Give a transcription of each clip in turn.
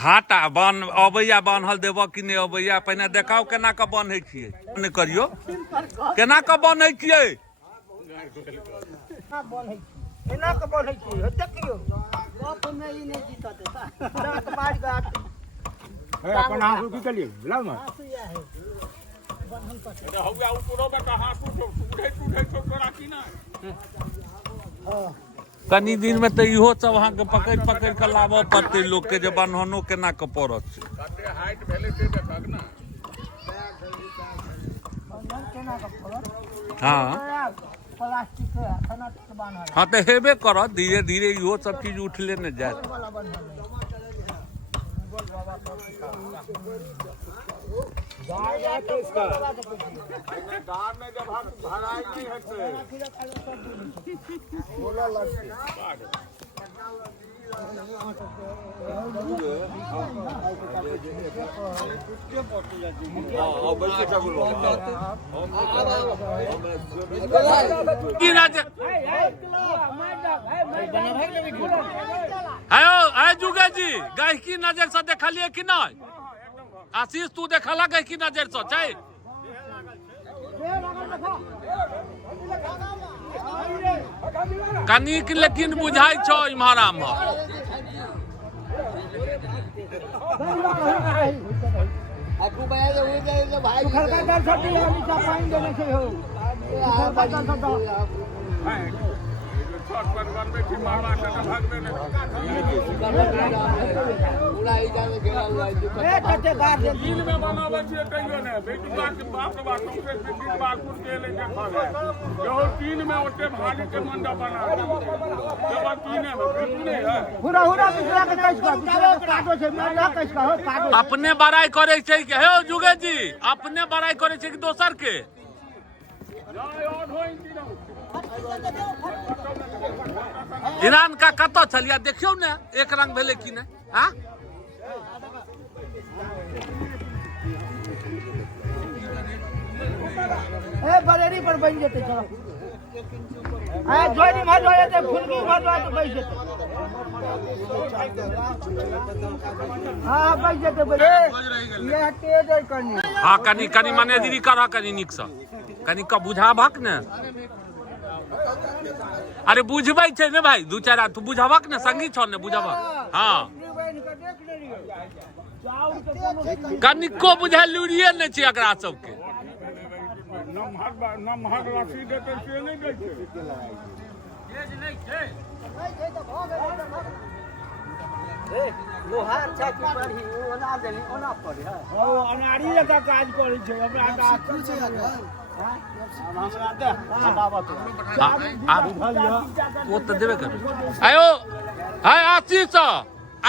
हाटा बान अबैया बान्हल देब कि नहीं अबैया पहले देखाओ केना के बान्है छियै नहीं करियो केना के बान्है छियै कनी दिन में तो इहो सब अहाँ के पकड़ पकड़ के लाबऽ पड़तै लोग के जे बन्हनो केना के पड़त हाँ हाँ तो हेबे करत धीरे धीरे इहो सब चीज उठले न जाए जुगे जी गहकी नजर से देखलिए कि नहीं आशीष तू देखला गहकी नजर से छै कनिक लेकिन बुझाई छो इम्हरा में अपने बड़ाई करे छै कि हे जुगे जी अपने बड़ाई करे छै कि दोसर के ईरान का कत छलिया देखियो ने एक रंग भेले कि ने हाँ बरेरी पर बन जेते चलो जोनी मार वाले ते फुलकी मार वाले बैठ जेते हां बैठ जेते बरे ये तेज करनी हां कनी कनी मैनेजरी करा कनी निक सा कनी का बुझाबक ने अरे बुझबै छै ने भाई दू चार तू बुझाबक ने संगी छ ने बुझाबक हां कनिको बुझा लुरिए ने छै एकरा सबके नमहर राशि देते से नहीं दै छै लोहार छाती पड़ी ओना देली ओना पड़ी है ओ अनाड़ी का काज करै छै हमरा कुछ है हमरा दे हटावत वो तो देबे कर आयो हाय आशीष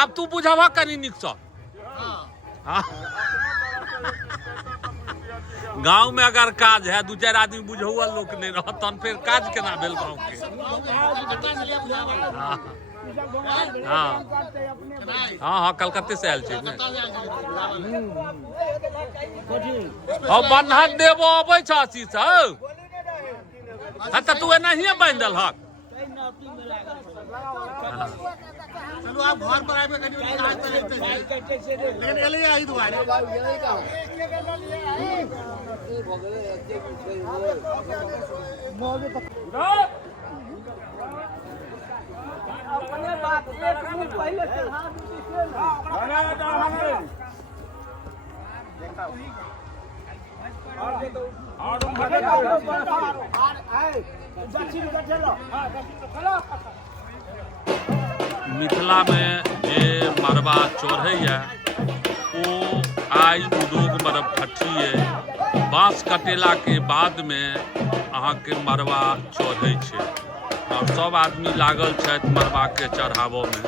अब तू बुझावा कनी निक सा हां गांव में अगर काज है दू चार आदमी बुझौल लोग नहीं रहतन फिर काज केना भेल गांव के हाँ हाँ कलकत्ते से आयल छै ने अब बन्हन देबो अबै छ आशीष त तू एनाहिए बांधि देलहक चलो आप घर पर आबे कनी काज कर लेते लेकिन एले आई दुआरे अपने बात एक मिनट पहले से मिथिला में जे मरबा चढ़ैया ओ आइ उद्योग मरब फट्ठी है बाँस कटेला के बाद में अहाँ के मरबा चढ़ै छै और सब आदमी लागल छथि मरबा के चढ़ाबो में